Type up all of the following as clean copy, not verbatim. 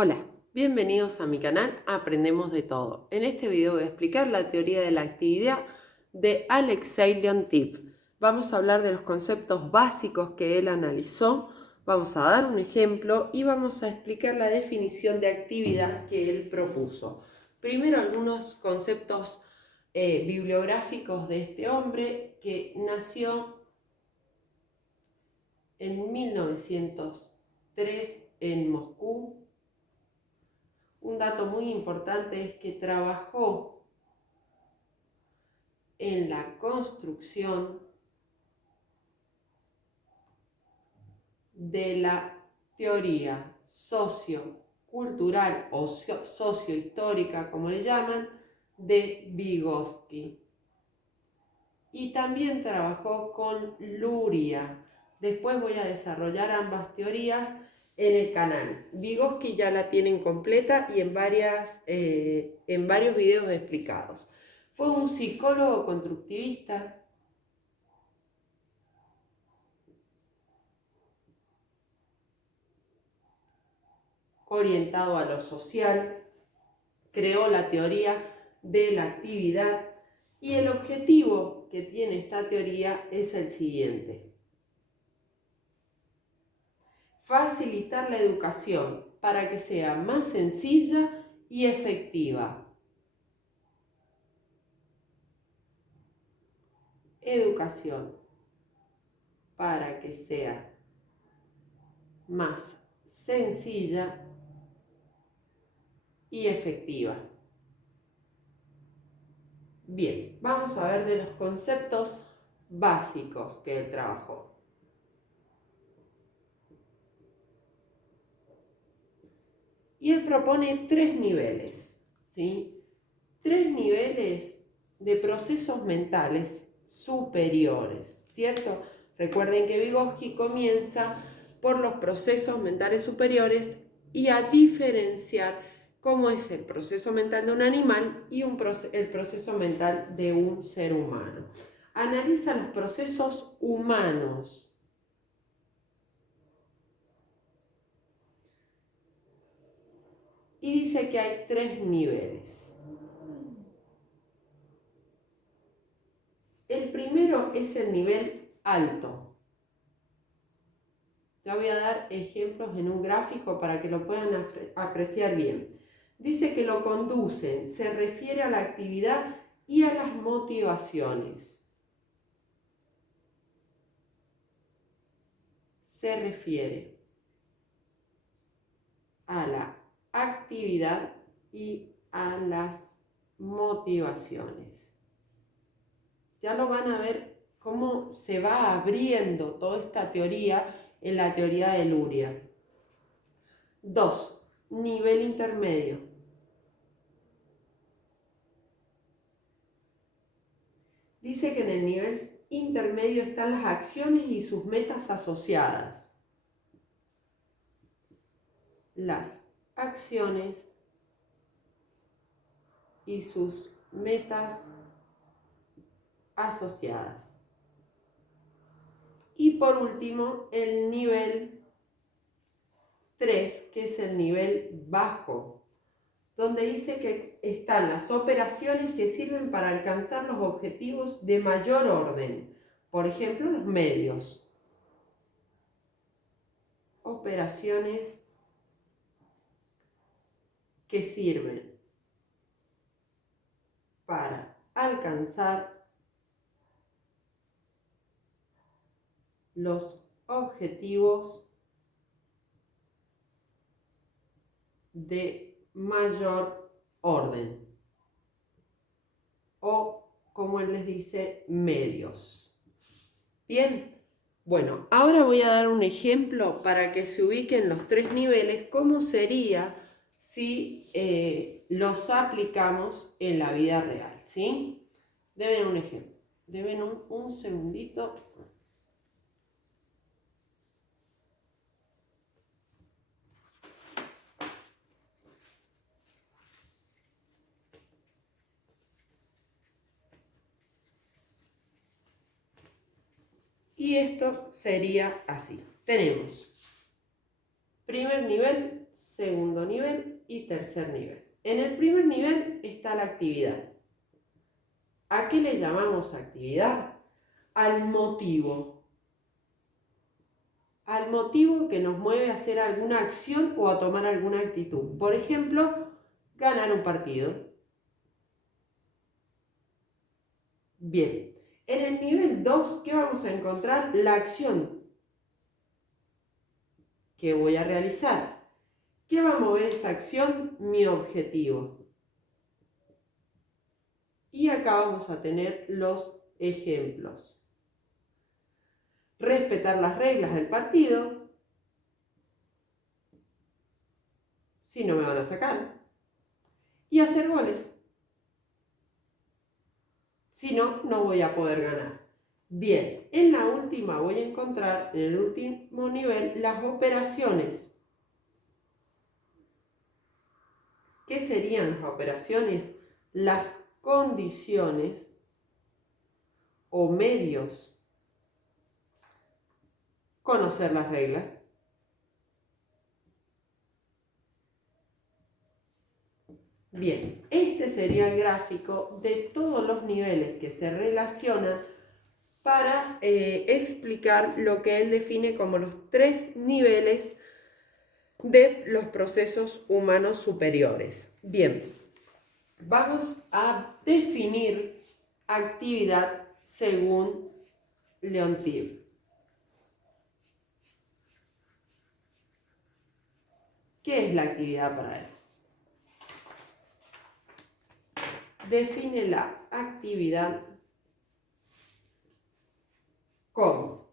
Hola, bienvenidos a mi canal Aprendemos de Todo. En este video voy a explicar la teoría de la actividad de Alexei Leontief. Vamos a hablar de los conceptos básicos que él analizó, vamos a dar un ejemplo y vamos a explicar la definición de actividad que él propuso. Primero algunos conceptos bibliográficos de este hombre que nació en 1903 en Moscú. Un dato muy importante es que trabajó en la construcción de la teoría sociocultural o sociohistórica, como le llaman, de Vygotsky. Y también trabajó con Luria. Después voy a desarrollar ambas teorías en el canal. Vygotsky ya la tienen completa y en varios videos explicados. Fue un psicólogo constructivista orientado a lo social, creó la teoría de la actividad y el objetivo que tiene esta teoría es el siguiente: facilitar la educación para que sea más sencilla y efectiva. Educación para que sea más sencilla y efectiva. Bien, vamos a ver de los conceptos básicos que él trabajó. Y él propone tres niveles, ¿sí? Tres niveles de procesos mentales superiores, ¿cierto? Recuerden que Vygotsky comienza por los procesos mentales superiores y a diferenciar cómo es el proceso mental de un animal y el proceso mental de un ser humano. Analiza los procesos humanos. Y dice que hay tres niveles. El primero es el nivel alto. Ya voy a dar ejemplos en un gráfico para que lo puedan apreciar bien. Dice que lo conducen, se refiere a la actividad y a las motivaciones. Se refiere a la actividad y a las motivaciones. Ya lo van a ver cómo se va abriendo toda esta teoría en la teoría de Luria. 2. Nivel intermedio. Dice que en el nivel intermedio están las acciones y sus metas asociadas. Las acciones y sus metas asociadas. Y por último, el nivel 3, que es el nivel bajo, donde dice que están las operaciones que sirven para alcanzar los objetivos de mayor orden. Por ejemplo, los medios. Operaciones que sirven para alcanzar los objetivos de mayor orden, o como él les dice, medios. Bien, bueno, ahora voy a dar un ejemplo para que se ubiquen los tres niveles, cómo sería si los aplicamos en la vida real, ¿sí? Deben un ejemplo, deben un segundito. Y esto sería así. Tenemos primer nivel, segundo nivel y tercer nivel. En el primer nivel está la actividad. ¿A qué le llamamos actividad? Al motivo. Al motivo que nos mueve a hacer alguna acción o a tomar alguna actitud. Por ejemplo, ganar un partido. Bien, en el nivel 2, ¿qué vamos a encontrar? La acción que voy a realizar. ¿Qué va a mover esta acción? Mi objetivo. Y acá vamos a tener los ejemplos. Respetar las reglas del partido. Si no me van a sacar. Y hacer goles. Si no, no voy a poder ganar. Bien, en la última voy a encontrar, en el último nivel, las operaciones. ¿Qué serían las operaciones? Las condiciones o medios. Conocer las reglas. Bien, este sería el gráfico de todos los niveles que se relacionan para explicar lo que él define como los 3 niveles de los procesos humanos superiores. Bien, vamos a definir actividad según Leontief. ¿Qué es la actividad para él? Define la actividad como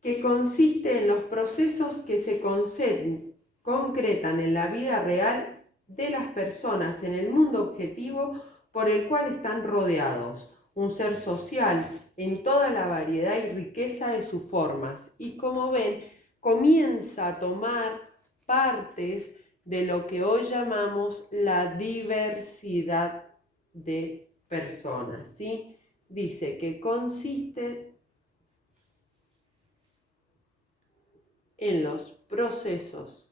que consiste en los procesos que se concretan en la vida real de las personas en el mundo objetivo por el cual están rodeados, un ser social en toda la variedad y riqueza de sus formas. Y como ven, comienza a tomar partes de lo que hoy llamamos la diversidad de personas, ¿sí? Dice que consiste en los procesos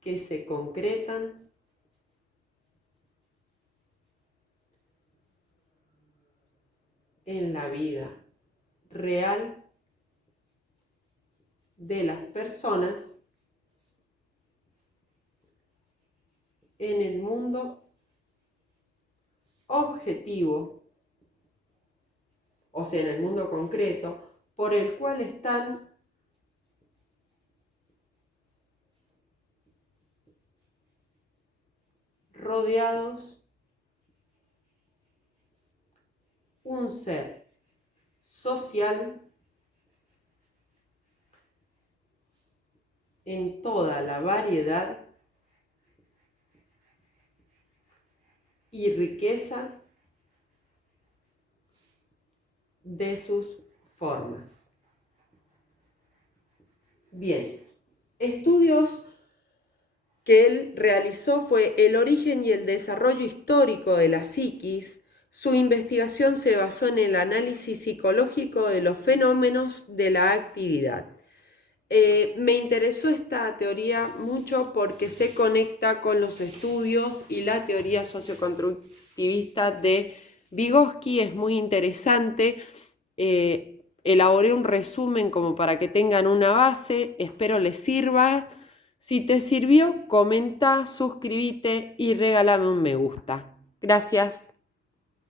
que se concretan en la vida real de las personas en el mundo objetivo, o sea, en el mundo concreto, por el cual están rodeados un ser social en toda la variedad y riqueza de sus formas. Bien, estudios que él realizó fue el origen y el desarrollo histórico de la psiquis. Su investigación se basó en el análisis psicológico de los fenómenos de la actividad. Me interesó esta teoría mucho porque se conecta con los estudios y la teoría socioconstructivista de Vygotsky. Es muy interesante. Elaboré un resumen como para que tengan una base. Espero les sirva. Si te sirvió, comenta, suscríbete y regálame un me gusta. Gracias.